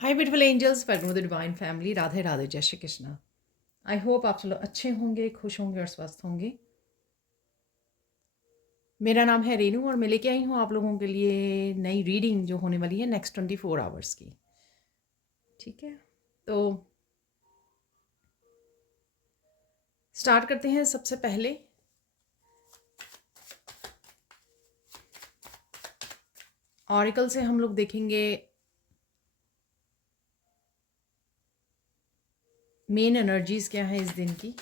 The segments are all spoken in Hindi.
Hi beautiful angels, welcome to the divine family. Radhe Radhe, जय श्री कृष्णा। आई होप आप सब लोग अच्छे होंगे, खुश होंगे और स्वस्थ होंगे। मेरा नाम है रेनू और मैं लेके आई हूँ आप लोगों के लिए नई रीडिंग जो होने वाली है नेक्स्ट 24 आवर्स की। ठीक है, तो स्टार्ट करते हैं। सबसे पहले ऑरिकल से हम लोग देखेंगे मेन एनर्जीज क्या है इस दिन की,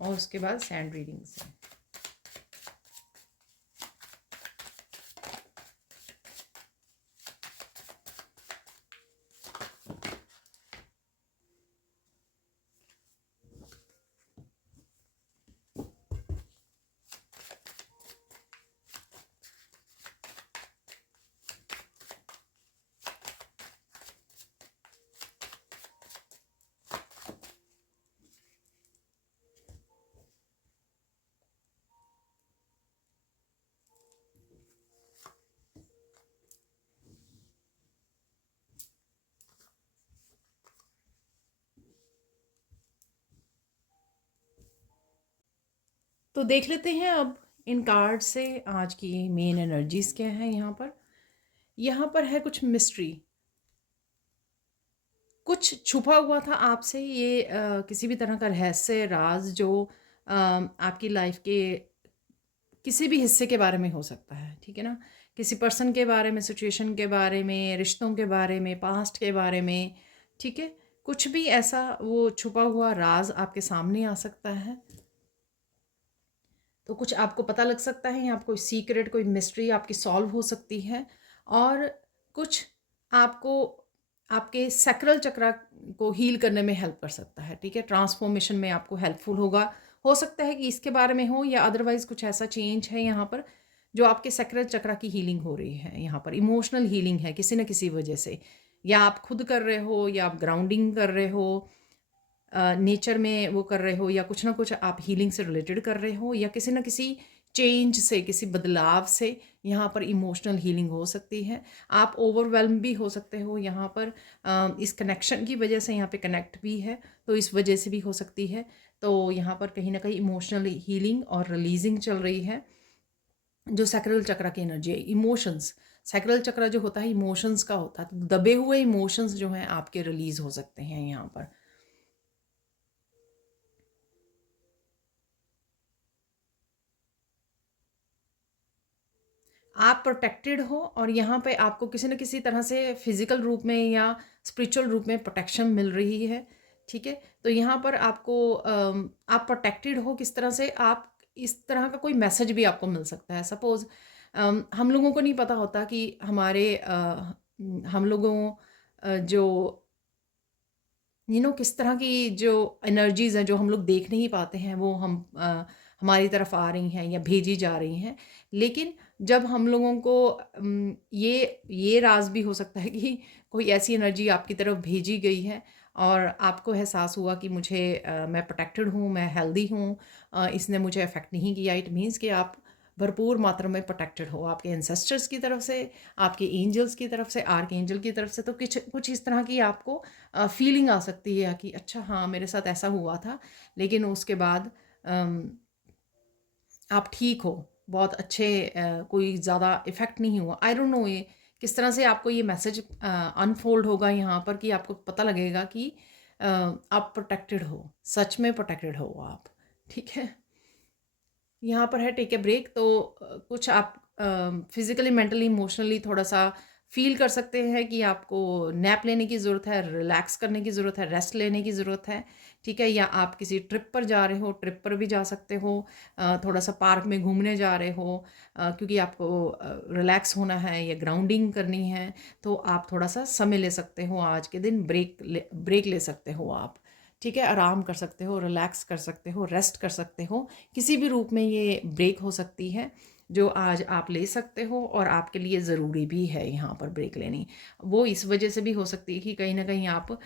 और उसके बाद सैंड रीडिंग से। तो देख लेते हैं अब इन कार्ड से आज की मेन एनर्जीज क्या है। यहाँ पर है कुछ मिस्ट्री, कुछ छुपा हुआ था आपसे। ये किसी भी तरह का रहस्य, राज जो आपकी लाइफ के किसी भी हिस्से के बारे में हो सकता है। ठीक है ना, किसी पर्सन के बारे में, सिचुएशन के बारे में, रिश्तों के बारे में, पास्ट के बारे में। ठीक है, कुछ भी ऐसा वो छुपा हुआ राज आपके सामने आ सकता है। तो कुछ आपको पता लग सकता है, यहाँ कोई सीक्रेट, कोई मिस्ट्री आपकी सॉल्व हो सकती है। और कुछ आपको आपके सैक्रल चक्रा को हील करने में हेल्प कर सकता है। ठीक है, ट्रांसफॉर्मेशन में आपको हेल्पफुल होगा। हो सकता है कि इसके बारे में हो, या अदरवाइज कुछ ऐसा चेंज है यहाँ पर जो आपके सैक्रल चक्रा की हीलिंग हो रही है। यहाँ पर इमोशनल हीलिंग है किसी न किसी वजह से, या आप खुद कर रहे हो, या आप ग्राउंडिंग कर रहे हो, नेचर में वो कर रहे हो, या कुछ ना कुछ आप हीलिंग से रिलेटेड कर रहे हो, या किसी ना किसी चेंज से, किसी बदलाव से यहाँ पर इमोशनल हीलिंग हो सकती है। आप ओवरवेल्म भी हो सकते हो यहाँ पर, इस कनेक्शन की वजह से। यहाँ पे कनेक्ट भी है तो इस वजह से भी हो सकती है। तो यहाँ पर कहीं ना कहीं इमोशनल हीलिंग और रिलीजिंग चल रही है। जो सैक्रल चक्र की एनर्जी है, इमोशंस, सैक्रल चक्र जो होता है इमोशंस का होता है। तो दबे हुए इमोशंस जो हैं आपके रिलीज हो सकते हैं यहाँ पर। आप प्रोटेक्टेड हो, और यहाँ पे आपको किसी न किसी तरह से फिजिकल रूप में या स्पिरिचुअल रूप में प्रोटेक्शन मिल रही है। ठीक है, तो यहाँ पर आपको आप प्रोटेक्टेड हो किस तरह से, आप इस तरह का कोई मैसेज भी आपको मिल सकता है। सपोज हम लोगों को नहीं पता होता कि हमारे हम लोगों जो किस तरह की जो एनर्जीज हैं जो हम लोग देख नहीं पाते हैं, वो हमारी तरफ आ रही हैं या भेजी जा रही हैं। लेकिन जब हम लोगों को ये राज भी हो सकता है कि कोई ऐसी एनर्जी आपकी तरफ भेजी गई है, और आपको एहसास हुआ कि मैं प्रोटेक्टेड हूँ, मैं हेल्दी हूँ, इसने मुझे अफेक्ट नहीं किया। इट मीन्स कि आप भरपूर मात्रा में प्रोटेक्टेड हो, आपके एंसेस्टर्स की तरफ से, आपके एंजल्स की तरफ से, आर्क एंजल की तरफ से। तो कुछ कुछ इस तरह की आपको फीलिंग आ सकती है कि अच्छा हाँ, मेरे साथ ऐसा हुआ था, लेकिन उसके बाद अम, आप ठीक हो, बहुत अच्छे, कोई ज़्यादा इफ़ेक्ट नहीं हुआ। आई डोंट नो ये किस तरह से आपको ये मैसेज अनफोल्ड होगा यहाँ पर, कि आपको पता लगेगा कि आप प्रोटेक्टेड हो, सच में प्रोटेक्टेड हो आप। ठीक है, यहाँ पर है टेक ए ब्रेक। तो कुछ आप फिजिकली, मेंटली, इमोशनली थोड़ा सा फील कर सकते हैं कि आपको नैप लेने की ज़रूरत है, रिलैक्स करने की ज़रूरत है, रेस्ट लेने की ज़रूरत है। ठीक है, या आप किसी ट्रिप पर जा रहे हो, ट्रिप पर भी जा सकते हो, थोड़ा सा पार्क में घूमने जा रहे हो, क्योंकि आपको रिलैक्स होना है या ग्राउंडिंग करनी है। तो आप थोड़ा सा समय ले सकते हो, आज के दिन ब्रेक ले सकते हो आप। ठीक है, आराम कर सकते हो, रिलैक्स कर सकते हो, रेस्ट कर सकते हो। किसी भी रूप में ये ब्रेक हो सकती है जो आज आप ले सकते हो, और आपके लिए ज़रूरी भी है यहाँ पर ब्रेक लेनी। वो इस वजह से भी हो सकती है कि कहीं ना कहीं आप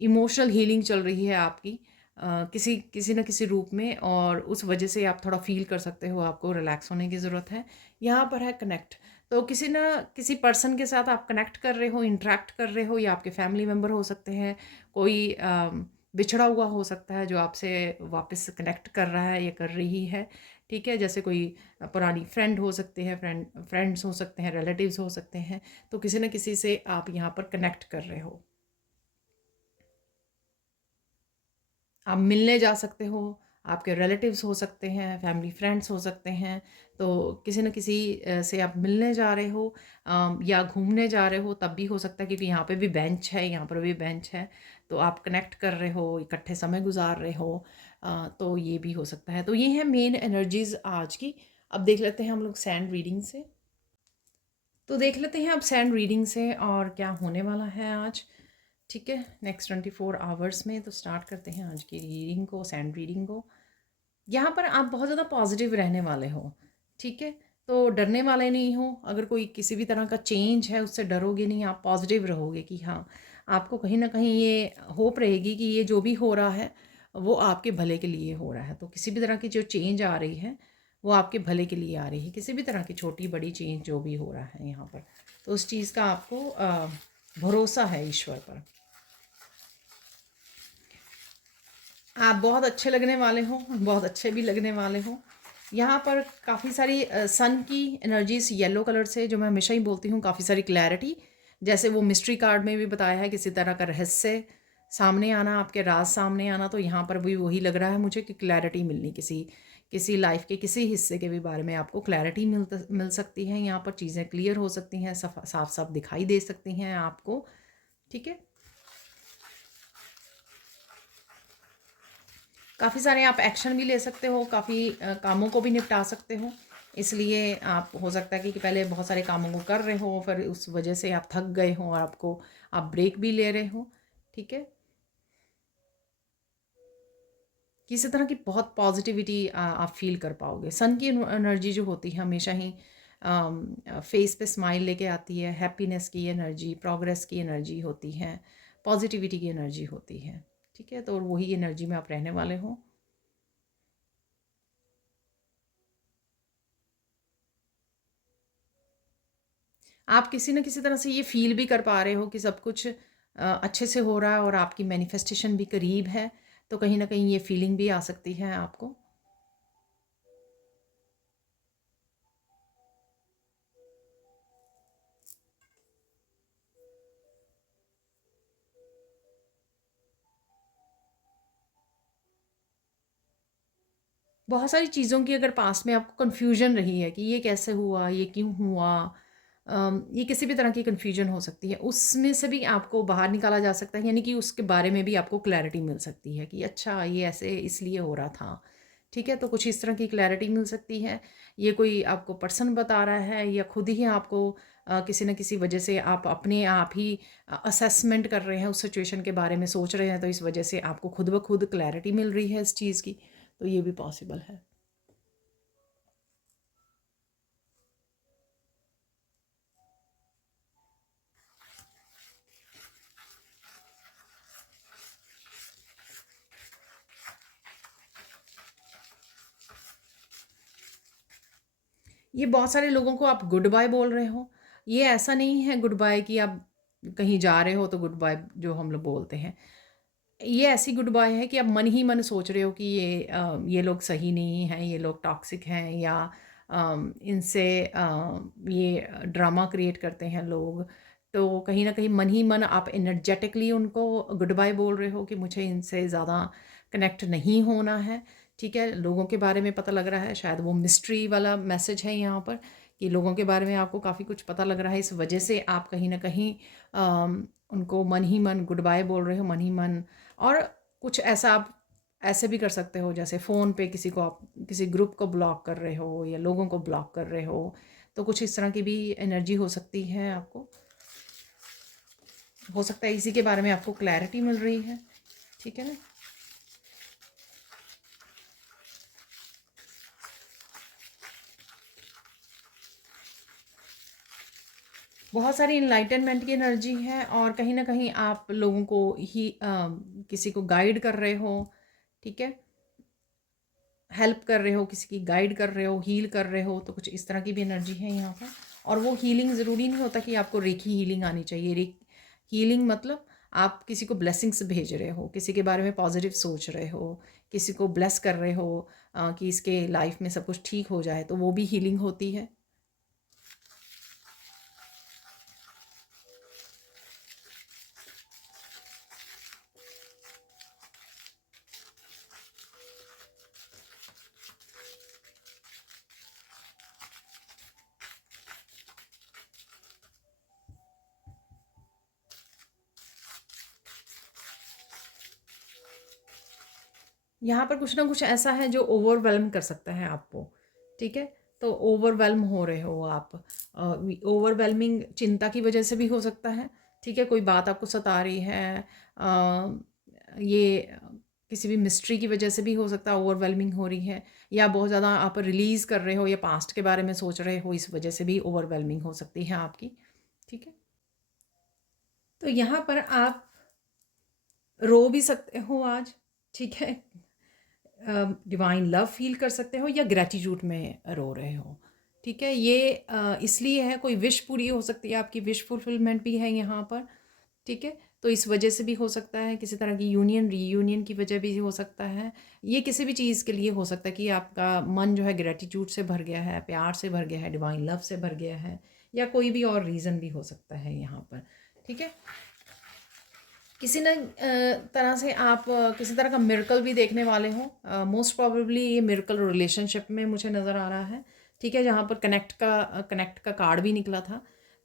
इमोशनल हीलिंग चल रही है आपकी, किसी किसी न किसी रूप में, और उस वजह से आप थोड़ा फील कर सकते हो आपको रिलैक्स होने की ज़रूरत है। यहाँ पर है कनेक्ट। तो किसी ना किसी पर्सन के साथ आप कनेक्ट कर रहे हो, इंटरेक्ट कर रहे हो, या आपके फैमिली मेम्बर हो सकते हैं, कोई बिछड़ा हुआ हो सकता है जो आपसे वापस कनेक्ट कर रहा है या कर रही है, ठीक है। जैसे कोई पुरानी फ्रेंड हो सकते हैं, फ्रेंड्स हो सकते हैं, रिलेटिव्स हो सकते हैं। तो किसी न किसी से आप यहाँ पर कनेक्ट कर रहे हो। आप मिलने जा सकते हो, आपके रिलेटिव्स हो सकते हैं, फैमिली फ्रेंड्स हो सकते हैं। तो किसी न किसी से आप मिलने जा रहे हो, या घूमने जा रहे हो, तब भी हो सकता है, क्योंकि यहाँ पे भी बेंच है, यहाँ पर भी बेंच है। तो आप कनेक्ट कर रहे हो, इकट्ठे समय गुजार रहे हो। तो ये भी हो सकता है। तो ये है मेन एनर्जीज़ आज की। अब देख लेते हैं हम लोग सैंड रीडिंग से। तो देख लेते हैं अब सैंड रीडिंग से और क्या होने वाला है आज। ठीक है, नेक्स्ट 24 आवर्स में। तो स्टार्ट करते हैं आज की रीडिंग को, सैंड रीडिंग को। यहाँ पर आप बहुत ज़्यादा पॉजिटिव रहने वाले हो, ठीक है। तो डरने वाले नहीं हो। अगर कोई किसी भी तरह का चेंज है उससे डरोगे नहीं, आप पॉजिटिव रहोगे कि हाँ, आपको कहीं ना कहीं ये होप रहेगी कि ये जो भी हो रहा है वो आपके भले के लिए हो रहा है। तो किसी भी तरह की जो चेंज आ रही है वो आपके भले के लिए आ रही है। किसी भी तरह की छोटी बड़ी चेंज जो भी हो रहा है यहाँ पर, तो उस चीज़ का आपको भरोसा है ईश्वर पर। आप बहुत अच्छे लगने वाले हो, बहुत अच्छे भी लगने वाले हो। यहाँ पर काफ़ी सारी सन की एनर्जीज येलो कलर से, जो मैं हमेशा ही बोलती हूँ, काफ़ी सारी क्लैरिटी। जैसे वो मिस्ट्री कार्ड में भी बताया है, किसी तरह का रहस्य सामने आना, आपके राज सामने आना। तो यहाँ पर भी वही लग रहा है मुझे कि क्लैरिटी मिलनी, किसी किसी लाइफ के किसी हिस्से के भी बारे में आपको क्लैरिटी मिल सकती है। यहाँ पर चीज़ें क्लियर हो सकती हैं, साफ साफ दिखाई दे सकती हैं आपको, ठीक है। काफ़ी सारे आप एक्शन भी ले सकते हो, काफ़ी कामों को भी निपटा सकते हो। इसलिए आप, हो सकता है कि पहले बहुत सारे कामों को कर रहे हो, फिर उस वजह से आप थक गए हो और आपको आप ब्रेक भी ले रहे हो, ठीक है। किसी तरह की बहुत पॉजिटिविटी आप फील कर पाओगे। सन की एनर्जी जो होती है हमेशा ही फेस पे स्माइल लेके आती है, हैप्पीनेस की एनर्जी, प्रोग्रेस की एनर्जी होती है, पॉजिटिविटी की एनर्जी होती है, ठीक है। तो वही एनर्जी में आप रहने वाले हो। आप किसी न किसी तरह से ये फ़ील भी कर पा रहे हो कि सब कुछ अच्छे से हो रहा है और आपकी मैनिफेस्टेशन भी करीब है। तो कहीं न कहीं ये फ़ीलिंग भी आ सकती है आपको। बहुत सारी चीज़ों की अगर पास्ट में आपको कन्फ्यूजन रही है कि ये कैसे हुआ, ये क्यों हुआ, ये किसी भी तरह की कन्फ्यूजन हो सकती है, उसमें से भी आपको बाहर निकाला जा सकता है। यानी कि उसके बारे में भी आपको क्लैरिटी मिल सकती है कि अच्छा, ये ऐसे इसलिए हो रहा था, ठीक है। तो कुछ इस तरह की क्लैरिटी मिल सकती है। ये कोई आपको पर्सन बता रहा है, या खुद ही आपको किसी न किसी वजह से आप अपने आप ही असेसमेंट कर रहे हैं, उस सिचुएशन के बारे में सोच रहे हैं, तो इस वजह से आपको खुद ब खुद क्लैरिटी मिल रही है इस चीज़ की। तो ये भी पॉसिबल है। ये बहुत सारे लोगों को आप गुड बाय बोल रहे हो। ये ऐसा नहीं है गुड बाय कि आप कहीं जा रहे हो तो गुड बाय जो हम लोग बोलते हैं। ये ऐसी गुड बाय है कि आप मन ही मन सोच रहे हो कि ये लोग सही नहीं हैं, ये लोग टॉक्सिक हैं, या इनसे ये ड्रामा क्रिएट करते हैं लोग। तो कहीं न कहीं मन ही मन आप एनर्जेटिकली उनको गुड बाय बोल रहे हो कि मुझे इनसे ज़्यादा कनेक्ट नहीं होना है, ठीक है। लोगों के बारे में पता लग रहा है, शायद वो मिस्ट्री वाला मैसेज है यहाँ पर, कि लोगों के बारे में आपको काफ़ी कुछ पता लग रहा है। इस वजह से आप कहीं न कहीं उनको मन ही मन गुड बाय बोल रहे हो, मन ही मन। और कुछ ऐसा आप ऐसे भी कर सकते हो, जैसे फ़ोन पे किसी को आप किसी ग्रुप को ब्लॉक कर रहे हो या लोगों को ब्लॉक कर रहे हो। तो कुछ इस तरह की भी एनर्जी हो सकती है आपको। हो सकता है इसी के बारे में आपको क्लैरिटी मिल रही है, ठीक है ना। बहुत सारी इनलाइटनमेंट की एनर्जी है, और कहीं ना कहीं आप लोगों को ही किसी को गाइड कर रहे हो, ठीक है। हेल्प कर रहे हो, किसी की गाइड कर रहे हो, हील कर रहे हो। तो कुछ इस तरह की भी एनर्जी है यहाँ पर। और वो हीलिंग ज़रूरी नहीं होता कि आपको रेकी हीलिंग आनी चाहिए। हीलिंग मतलब आप किसी को ब्लेसिंग्स भेज रहे हो, किसी के बारे में पॉजिटिव सोच रहे हो, किसी को ब्लेस कर रहे हो कि इसके लाइफ में सब कुछ ठीक हो जाए, तो वो भी हीलिंग होती है। यहाँ पर कुछ ना कुछ ऐसा है जो ओवरवेल्म कर सकता है आपको, ठीक है? तो ओवरवेल्म हो रहे हो आप, ओवरवेलमिंग चिंता की वजह से भी हो सकता है, ठीक है? कोई बात आपको सता रही है, ये किसी भी मिस्ट्री की वजह से भी हो सकता है ओवरवेलमिंग हो रही है, या बहुत ज़्यादा आप रिलीज़ कर रहे हो या पास्ट के बारे में सोच रहे हो, इस वजह से भी ओवरवेलमिंग हो सकती है आपकी, ठीक है? तो यहाँ पर आप रो भी सकते हो आज, ठीक है? डिवाइन लव फील कर सकते हो या ग्रैटिट्यूड में रो रहे हो, ठीक है? ये इसलिए है, कोई विश पूरी हो सकती है, आपकी विश फुलफिलमेंट भी है यहाँ पर, ठीक है? तो इस वजह से भी हो सकता है, किसी तरह की यूनियन रीयूनियन की वजह भी हो सकता है, ये किसी भी चीज़ के लिए हो सकता है कि आपका मन जो है ग्रैटिट्यूड से भर गया है, प्यार से भर गया है, डिवाइन लव से भर गया है, या कोई भी और रीज़न भी हो सकता है यहाँ पर, ठीक है? किसी न तरह से आप किसी तरह का मिरेकल भी देखने वाले हो, मोस्ट प्रोबेबली ये मिरेकल रिलेशनशिप में मुझे नज़र आ रहा है, ठीक है? जहाँ पर कनेक्ट का कार्ड भी निकला था,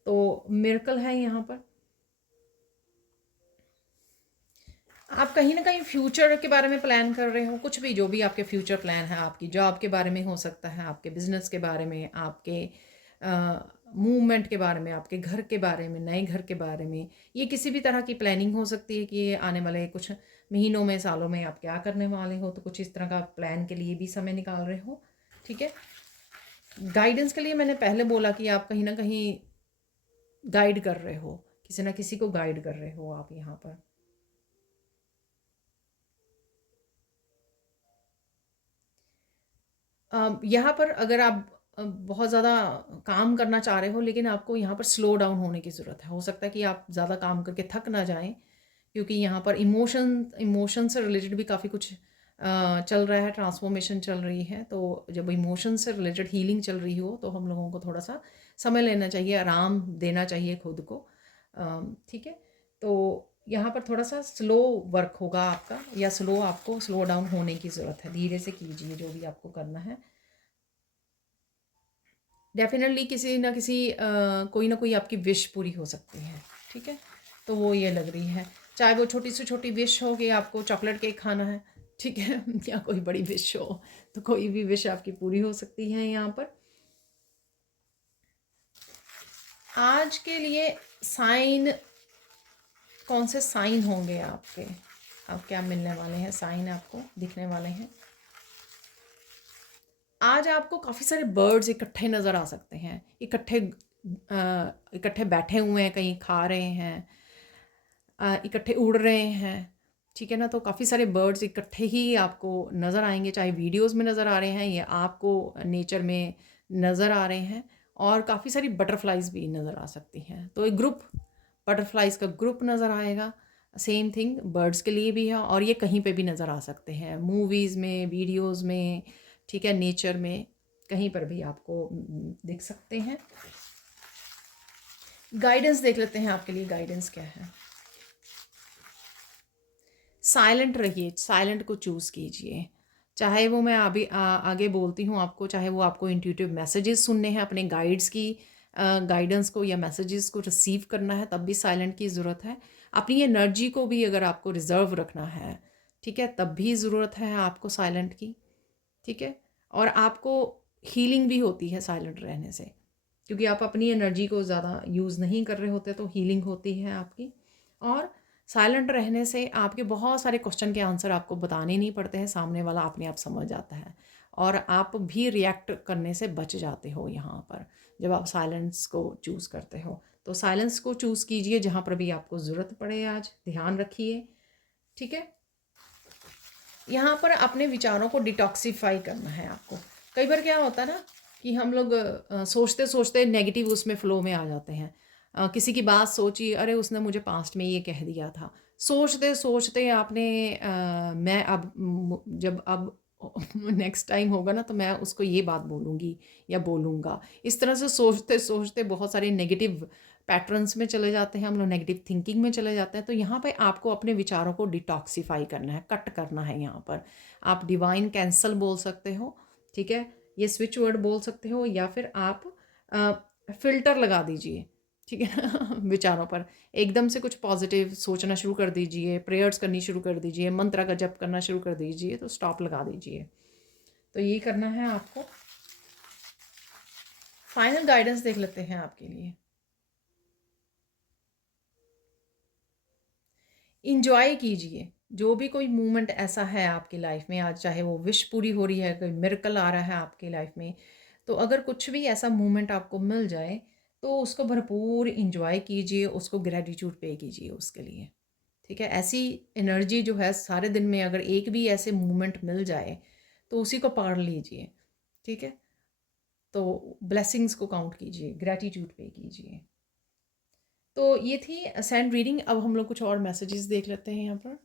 तो मिरेकल है यहाँ पर। आप कहीं ना कहीं फ्यूचर के बारे में प्लान कर रहे हो, कुछ भी जो भी आपके फ्यूचर प्लान है, आपकी जॉब के बारे में हो सकता है, आपके बिजनेस के बारे में, आपके मूवमेंट के बारे में, आपके घर के बारे में, नए घर के बारे में, ये किसी भी तरह की प्लानिंग हो सकती है कि ये आने वाले कुछ महीनों में, सालों में आप क्या करने वाले हो, तो कुछ इस तरह का प्लान के लिए भी समय निकाल रहे हो, ठीक है? गाइडेंस के लिए मैंने पहले बोला कि आप कहीं ना कहीं गाइड कर रहे हो, किसी ना किसी को गाइड कर रहे हो आप यहाँ पर। यहाँ पर अगर आप बहुत ज़्यादा काम करना चाह रहे हो, लेकिन आपको यहाँ पर स्लो डाउन होने की ज़रूरत है। हो सकता है कि आप ज़्यादा काम करके थक ना जाएं, क्योंकि यहाँ पर इमोशन से रिलेटेड भी काफ़ी कुछ चल रहा है, ट्रांसफॉर्मेशन चल रही है। तो जब इमोशन से रिलेटेड हीलिंग चल रही हो, तो हम लोगों को थोड़ा सा समय लेना चाहिए, आराम देना चाहिए खुद को, ठीक है? तो यहाँ पर थोड़ा सा स्लो वर्क होगा आपका, या आपको स्लो डाउन होने की ज़रूरत है, धीरे से कीजिए जो भी आपको करना है। डेफिनेटली किसी ना किसी कोई ना कोई आपकी विश पूरी हो सकती है, ठीक है? तो वो ये लग रही है, चाहे वो छोटी से छोटी विश हो कि आपको चॉकलेट केक खाना है, ठीक है? या कोई बड़ी विश हो, तो कोई भी विश आपकी पूरी हो सकती है यहाँ पर। आज के लिए साइन, कौन से साइन होंगे आपके, आप क्या मिलने वाले हैं, साइन आपको दिखने वाले हैं? आज आपको काफ़ी सारे बर्ड्स इकट्ठे नज़र आ सकते हैं, इकट्ठे बैठे हुए हैं, कहीं खा रहे हैं, इकट्ठे उड़ रहे हैं, ठीक है ना? तो काफ़ी सारे बर्ड्स इकट्ठे ही आपको नज़र आएंगे, चाहे वीडियोस में नज़र आ रहे हैं या आपको नेचर में नज़र आ रहे हैं, और काफ़ी सारी बटरफ्लाइज भी नज़र आ सकती हैं। तो एक ग्रुप, बटरफ्लाइज का ग्रुप नज़र आएगा। सेम थिंग बर्ड्स के लिए भी है, और ये कहीं पे भी नज़र आ सकते हैं, मूवीज़ में, वीडियोज़ में, ठीक है? नेचर में कहीं पर भी आपको दिख सकते हैं। गाइडेंस देख लेते हैं, आपके लिए गाइडेंस क्या है। साइलेंट रहिए, साइलेंट को चूज़ कीजिए, चाहे वो मैं अभी आगे बोलती हूँ आपको, चाहे वो आपको इंट्यूटिव मैसेजेस सुनने हैं, अपने गाइड्स की गाइडेंस को या मैसेजेस को रिसीव करना है, तब भी साइलेंट की ज़रूरत है। अपनी एनर्जी को भी अगर आपको रिजर्व रखना है, ठीक है, तब भी ज़रूरत है आपको साइलेंट की, ठीक है? और आपको हीलिंग भी होती है साइलेंट रहने से, क्योंकि आप अपनी एनर्जी को ज़्यादा यूज़ नहीं कर रहे होते, तो हीलिंग होती है आपकी। और साइलेंट रहने से आपके बहुत सारे क्वेश्चन के आंसर आपको बताने नहीं पड़ते हैं, सामने वाला अपने आप समझ जाता है, और आप भी रिएक्ट करने से बच जाते हो यहाँ पर, जब आप साइलेंस को चूज़ करते हो। तो साइलेंस को चूज़ कीजिए जहाँ पर भी आपको ज़रूरत पड़े, आज ध्यान रखिए, ठीक है? यहाँ पर अपने विचारों को डिटॉक्सिफाई करना है आपको। कई बार क्या होता है ना, कि हम लोग सोचते-सोचते नेगेटिव उसमें फ़्लो में आ जाते हैं। किसी की बात सोची, अरे उसने मुझे पास्ट में ये कह दिया था। सोचते-सोचते आपने मैं अब जब अब नेक्स्ट टाइम होगा ना तो मैं उसको ये बात बोलूँगी या बोलूँगा। इस तरह से सोचते-सोचते बहुत सारे नेगेटिव पैटर्न्स में चले जाते हैं, हम लोग नेगेटिव थिंकिंग में चले जाते हैं। तो यहाँ पे आपको अपने विचारों को डिटॉक्सिफ़ाई करना है, कट करना है यहाँ पर। आप डिवाइन कैंसल बोल सकते हो, ठीक है? ये स्विच वर्ड बोल सकते हो या फिर आप फ़िल्टर लगा दीजिए, ठीक है ना? विचारों पर। एकदम से कुछ पॉज़िटिव सोचना शुरू कर दीजिए, प्रेयर्स करनी शुरू कर दीजिए, मंत्र का जप करना शुरू कर दीजिए, तो स्टॉप लगा दीजिए। तो ये करना है आपको। फाइनल गाइडेंस देख लेते हैं आपके लिए। एन्जॉय कीजिए, जो भी कोई मोमेंट ऐसा है आपकी लाइफ़ में आज, चाहे वो विश पूरी हो रही है, कोई मिरेकल आ रहा है आपकी लाइफ़ में, तो अगर कुछ भी ऐसा मोमेंट आपको मिल जाए, तो उसको भरपूर एन्जॉय कीजिए, उसको ग्रैटिट्यूड पे कीजिए उसके लिए, ठीक है? ऐसी एनर्जी जो है सारे दिन में अगर एक भी ऐसे मोमेंट मिल जाए, तो उसी को पकड़ लीजिए, ठीक है? तो ब्लेसिंग्स को काउंट कीजिए, ग्रैटिट्यूड पे कीजिए। तो ये थी असेंड रीडिंग। अब हम लोग कुछ और मैसेजेस देख लेते हैं यहाँ पर।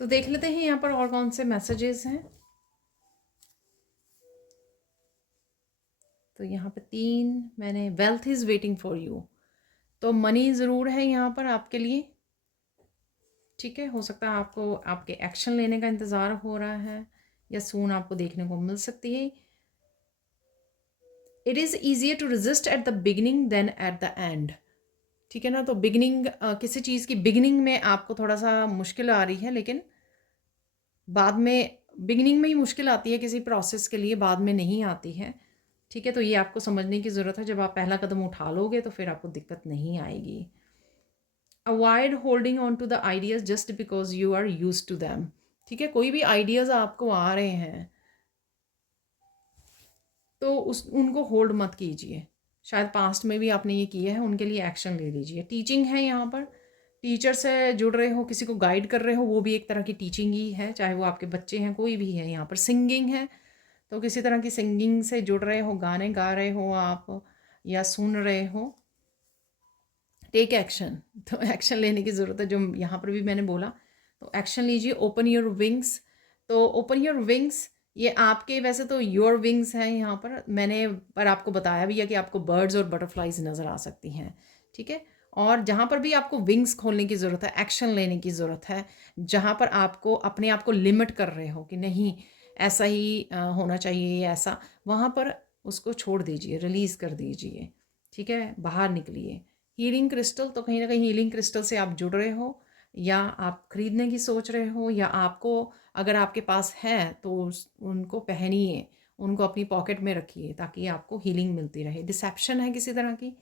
तो देख लेते हैं यहाँ पर और कौन से मैसेजेस हैं। तो यहाँ पे 3 मैंने, wealth is waiting for you. तो मनी ज़रूर है यहाँ पर आपके लिए, ठीक है? हो सकता है आपको आपके एक्शन लेने का इंतज़ार हो रहा है या सून आपको देखने को मिल सकती है। It is easier to resist at the beginning than at the end, ठीक है ना? तो बिगिनिंग, किसी चीज़ की बिगिनिंग में आपको थोड़ा-सा मुश्किल आ रही है, लेकिन बाद में, बिगिनिंग में ही मुश्किल आती है किसी प्रोसेस के लिए, बाद में नहीं आती है, ठीक है? तो ये आपको समझने की ज़रूरत है। जब आप पहला कदम उठा लोगे तो फिर आपको दिक्कत नहीं आएगी। Avoid holding on to the ideas just because you are used to them, ठीक है? कोई भी आइडियाज़ आपको आ रहे हैं तो उस उनको होल्ड मत कीजिए। शायद पास्ट में भी आपने ये किया है, उनके लिए एक्शन ले लीजिए। टीचिंग है यहाँ पर, टीचर से जुड़ रहे हो, किसी को गाइड कर रहे हो, वो भी एक तरह की टीचिंग ही है, चाहे वो आपके बच्चे हैं, कोई भी है। यहाँ पर सिंगिंग है, तो किसी तरह की सिंगिंग से जुड़ रहे हो, गाने गा रहे हो आप या सुन रहे हो, टेक एक्शन। तो एक्शन लेने की ज़रूरत है, जो यहाँ पर भी मैंने बोला, तो एक्शन लीजिए। ओपन योर विंग्स, तो ओपन योर विंग्स, ये आपके, वैसे तो योर विंग्स हैं यहाँ पर, मैंने पर आपको बताया भी है कि आपको बर्ड्स और बटरफ्लाइज नज़र आ सकती हैं, ठीक है? और जहाँ पर भी आपको विंग्स खोलने की ज़रूरत है, एक्शन लेने की ज़रूरत है, जहाँ पर आपको अपने आप को लिमिट कर रहे हो कि नहीं ऐसा ही होना चाहिए या ऐसा, वहाँ पर उसको छोड़ दीजिए, रिलीज़ कर दीजिए, ठीक है? बाहर निकलिए। हीलिंग क्रिस्टल, तो कहीं ना कहीं हीलिंग क्रिस्टल से आप जुड़ रहे हो या आप खरीदने की सोच रहे हो, या आपको अगर आपके पास है तो उनको पहनिए, उनको अपनी पॉकेट में रखिए ताकि आपको हीलिंग मिलती रहे। डिसेप्शन है किसी तरह की,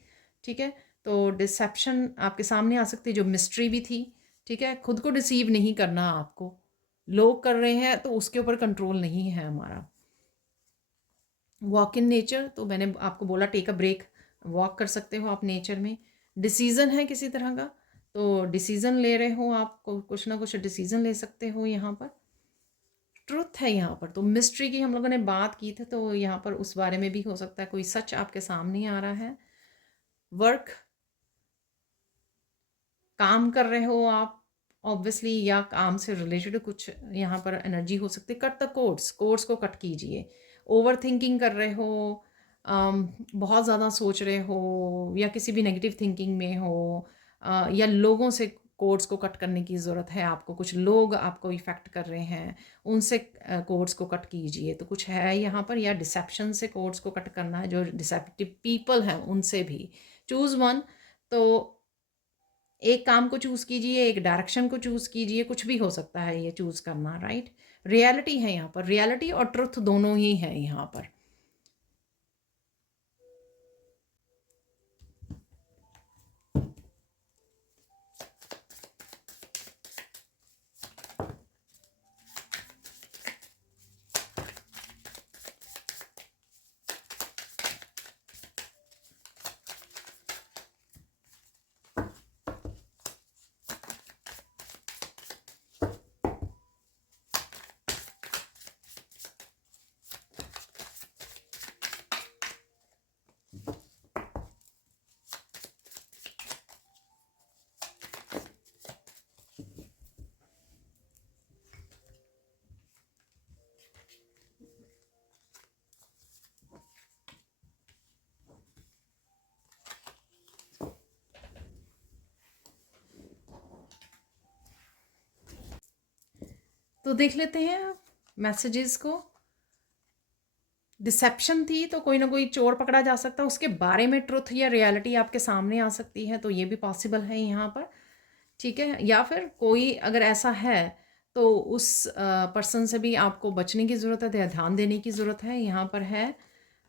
ठीक है? तो डिसेप्शन आपके सामने आ सकती है, जो मिस्ट्री भी थी, ठीक है? खुद को डिसीव नहीं करना आपको, लोग कर रहे हैं तो उसके ऊपर कंट्रोल नहीं है हमारा। वॉक इन नेचर, तो मैंने आपको बोला टेक अ ब्रेक, वॉक कर सकते हो आप नेचर में। डिसीज़न है किसी तरह का, तो डिसीज़न ले रहे हो आप, कुछ ना कुछ डिसीज़न ले सकते हो यहाँ पर। ट्रुथ है यहाँ पर, तो मिस्ट्री की हम लोगों ने बात की थी, तो यहाँ पर उस बारे में भी हो सकता है कोई सच आपके सामने आ रहा है। वर्क, काम कर रहे हो आप ऑब्वियसली, या काम से रिलेटेड कुछ यहाँ पर एनर्जी हो सकती है। कट द कोर्स, कोर्स को कट कीजिए। ओवर थिंकिंग कर रहे हो, बहुत ज़्यादा सोच रहे हो, या किसी भी नेगेटिव थिंकिंग में हो, या लोगों से कोड्स को कट करने की ज़रूरत है आपको, कुछ लोग आपको इफ़ेक्ट कर रहे हैं, उनसे कोड्स को कट कीजिए। तो कुछ है यहाँ पर, या डिसेप्शन से कोड्स को कट करना है, जो डिसेप्टिव पीपल हैं उनसे भी। Choose one. तो एक काम को चूज़ कीजिए, एक डायरेक्शन को चूज़ कीजिए, कुछ भी हो सकता है ये चूज़ करना, राइट? रियलिटी है यहाँ पर, रियलिटी और ट्रुथ दोनों ही है यहाँ पर। तो देख लेते हैं मैसेजेस को। डिसेप्शन थी तो कोई ना कोई चोर पकड़ा जा सकता है, उसके बारे में ट्रुथ या रियलिटी आपके सामने आ सकती है, तो ये भी पॉसिबल है यहाँ पर, ठीक है? या फिर कोई अगर ऐसा है तो उस पर्सन से भी आपको बचने की ज़रूरत है, ध्यान देने की ज़रूरत है। यहाँ पर है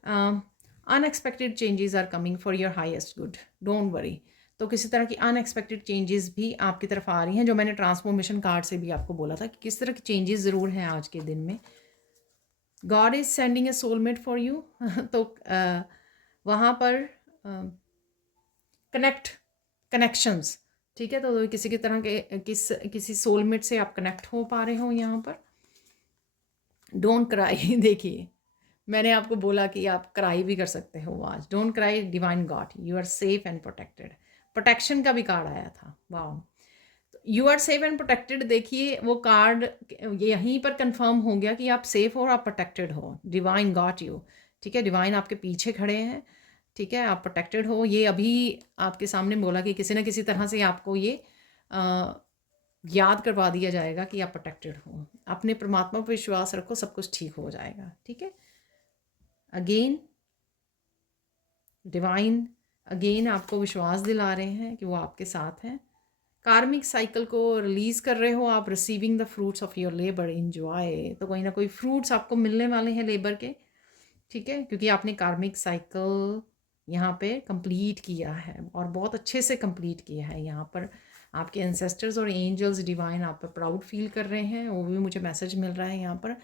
unexpected changes are coming for your highest good, don't worry. तो किसी तरह की अनएक्सपेक्टेड चेंजेस भी आपकी तरफ आ रही हैं, जो मैंने ट्रांसफॉर्मेशन कार्ड से भी आपको बोला था कि किस तरह की चेंजेस ज़रूर हैं आज के दिन में। God is sending A soulmate for you. तो वहाँ पर कनेक्शंस, ठीक है? तो किसी की तरह के किसी सोलमेट से आप कनेक्ट हो पा रहे हो यहाँ पर। Don't cry. देखिए, मैंने आपको बोला कि आप क्राई भी कर सकते हो आज। Don't cry, divine god, you are safe and protected. Protection का भी कार्ड आया था, वाह। You are safe and protected, देखिए वो कार्ड यहीं पर कंफर्म हो गया कि आप सेफ हो और आप प्रोटेक्टेड हो। डिवाइन गॉट यू, ठीक है? डिवाइन आपके पीछे खड़े हैं, ठीक है? आप प्रोटेक्टेड हो। ये अभी आपके सामने बोला कि किसी न किसी तरह से आपको ये याद करवा दिया जाएगा कि आप प्रोटेक्टेड हो। अपने परमात्मा पर विश्वास रखो, सब कुछ ठीक हो जाएगा, ठीक है? अगेन डिवाइन अगेन आपको विश्वास दिला रहे हैं कि वो आपके साथ हैं। कार्मिक साइकिल को रिलीज़ कर रहे हो आप, receiving the fruits of your labour, enjoy. तो कोई ना कोई फ्रूट्स आपको मिलने वाले हैं लेबर के, ठीक है? क्योंकि आपने कार्मिक साइकिल यहाँ पे कंप्लीट किया है और बहुत अच्छे से कंप्लीट किया है। यहाँ पर आपके एंसेस्टर्स और एंजल्स डिवाइन आप पर प्राउड फील कर रहे हैं, वो भी मुझे मैसेज मिल रहा है यहाँ पर।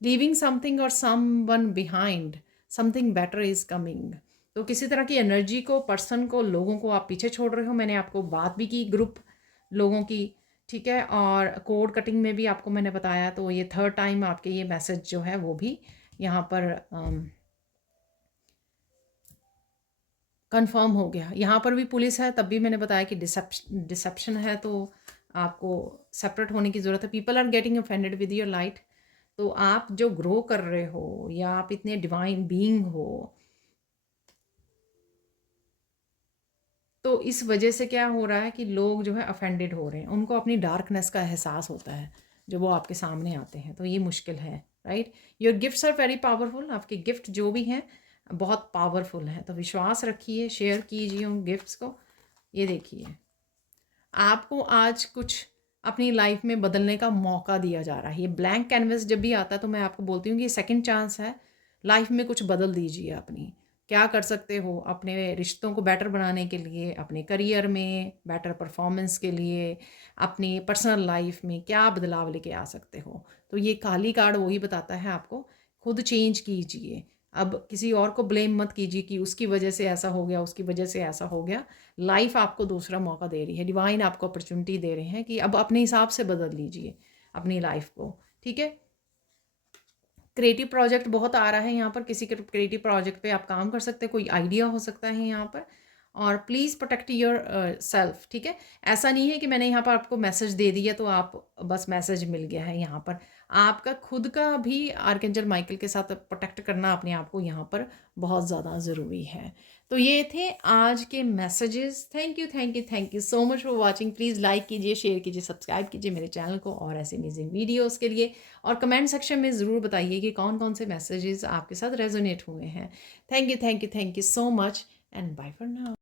लीविंग समथिंग और someone behind, something better is coming. तो किसी तरह की एनर्जी को, पर्सन को, लोगों को आप पीछे छोड़ रहे हो। मैंने आपको बात भी की ग्रुप लोगों की, ठीक है? और कोड कटिंग में भी आपको मैंने बताया। तो ये थर्ड टाइम आपके ये मैसेज जो है वो भी यहाँ पर कंफर्म हो गया। यहाँ पर भी पुलिस है, तब भी मैंने बताया कि डिसेप्शन है, तो आपको सेपरेट होने की ज़रूरत है। People are getting offended with your light. तो आप जो ग्रो कर रहे हो या आप इतने डिवाइन बीइंग हो, तो इस वजह से क्या हो रहा है कि लोग जो है ऑफेंडेड हो रहे हैं, उनको अपनी डार्कनेस का एहसास होता है जब वो आपके सामने आते हैं। तो ये मुश्किल है, right? Your gifts are very powerful. आपके गिफ्ट जो भी हैं बहुत पावरफुल हैं, तो विश्वास रखिए, शेयर कीजिए उन गिफ्ट्स को। ये देखिए, आपको आज कुछ अपनी लाइफ में बदलने का मौका दिया जा रहा है। ये ब्लैंक कैनवस जब भी आता है तो मैं आपको बोलती हूँ कि ये सेकंड चांस है, लाइफ में कुछ बदल दीजिए अपनी। क्या कर सकते हो अपने रिश्तों को बेटर बनाने के लिए, अपने करियर में बेटर परफॉर्मेंस के लिए, अपनी पर्सनल लाइफ में क्या बदलाव लेके आ सकते हो। तो ये काली कार्ड वही बताता है आपको, खुद चेंज कीजिए। अब किसी और को ब्लेम मत कीजिए कि उसकी वजह से ऐसा हो गया, उसकी वजह से ऐसा हो गया। लाइफ आपको दूसरा मौका दे रही है, डिवाइन आपको अपॉर्चुनिटी दे रहे हैं कि अब अपने हिसाब से बदल लीजिए अपनी लाइफ को, ठीक है? क्रिएटिव प्रोजेक्ट बहुत आ रहा है यहाँ पर, किसी के क्रिएटिव प्रोजेक्ट पे आप काम कर सकते हैं, कोई आइडिया हो सकता है यहाँ पर। और प्लीज़ प्रोटेक्ट योर सेल्फ, ठीक है? ऐसा नहीं है कि मैंने यहाँ पर आपको मैसेज दे दिया तो आप बस मैसेज मिल गया है यहाँ पर। आपका खुद का भी आर्कएंजल माइकल के साथ प्रोटेक्ट करना अपने आप को यहाँ पर बहुत ज़्यादा ज़रूरी है। तो ये थे आज के messages. Thank you so much for watching. Please like कीजिए, शेयर कीजिए, सब्सक्राइब कीजिए मेरे चैनल को और ऐसे अमेजिंग वीडियोज़ के लिए। और कमेंट सेक्शन में ज़रूर बताइए कि कौन-कौन से मैसेजेस आपके साथ रेज़ोनेट हुए हैं। Thank you so much and bye for now.